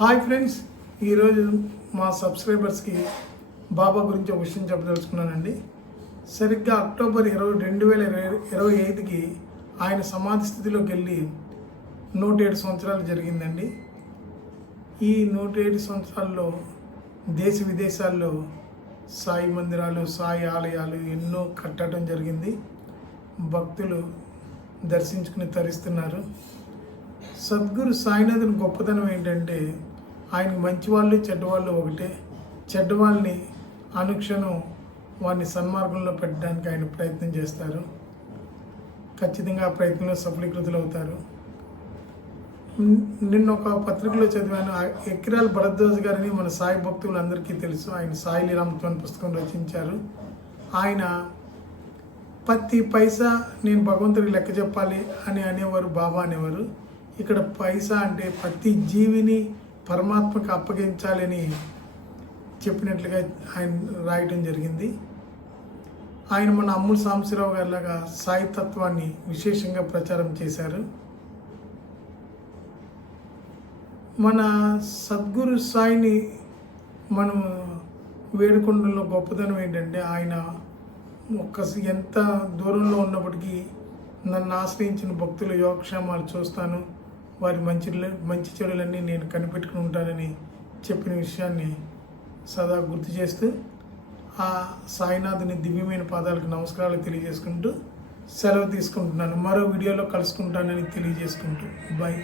Hi friends, ఈరోజు మా సబ్స్క్రైబర్స్కి బాబా గురించి ఒక విషయం చెప్పదలుచుకున్నానండి. సరిగ్గా అక్టోబర్ 2025కి ఆయన సమాధి స్థితిలోకి వెళ్ళి 107 సంవత్సరాలు జరిగిందండి. ఈ 107 సంవత్సరాల్లో దేశ విదేశాల్లో సాయి మందిరాలు, సాయి ఆలయాలు ఎన్నో కట్టడం జరిగింది. భక్తులు దర్శించుకుని తరిస్తున్నారు. సద్గురు సాయినాథుని గొప్పతనం ఏంటంటే ఆయనకి మంచివాళ్ళు చెడ్డవాళ్ళు ఒకటే. చెడ్డవాళ్ళని అనుక్షణం వారిని సన్మార్గంలో పెట్టడానికి ఆయన ప్రయత్నం చేస్తారు. ఖచ్చితంగా ఆ ప్రయత్నంలో సఫలీకృతులు అవుతారు. నిన్న ఒక పత్రికలో చదివాను. ఎక్కిరాల భరద్వాజ్ గారిని మన సాయి భక్తులందరికీ తెలుసు. ఆయన సాయి లీలామృతం పుస్తకం రచించారు. ఆయన ప్రతి పైసా నేను భగవంతుడికి లెక్క చెప్పాలి అని అనేవారు, బాబా అనేవారు. ఇక్కడ పైసా అంటే ప్రతి జీవిని పరమాత్మకు అప్పగించాలని చెప్పినట్లుగా ఆయన రాయటం జరిగింది. ఆయన మన అమ్ముల సాంబశివరావు గారిలాగా సాయి తత్వాన్ని విశేషంగా ప్రచారం చేశారు. మన సద్గురు సాయిని మనం వేడుకొండలో గొప్పతనం ఏంటంటే ఆయన ఎంత దూరంలో ఉన్నప్పటికీ నన్ను ఆశ్రయించిన భక్తుల యోగక్షేమాలు చూస్తాను, వారి మంచి చెడులన్నీ నేను కనిపెట్టుకుని ఉంటానని చెప్పిన విషయాన్ని సదా గుర్తు చేస్తూ ఆ సాయినాథుని దివ్యమైన పాదాలకు నమస్కారాలు తెలియజేసుకుంటూ సెలవు తీసుకుంటున్నాను. మరో వీడియోలో కలుసుకుంటానని తెలియజేసుకుంటూ బై.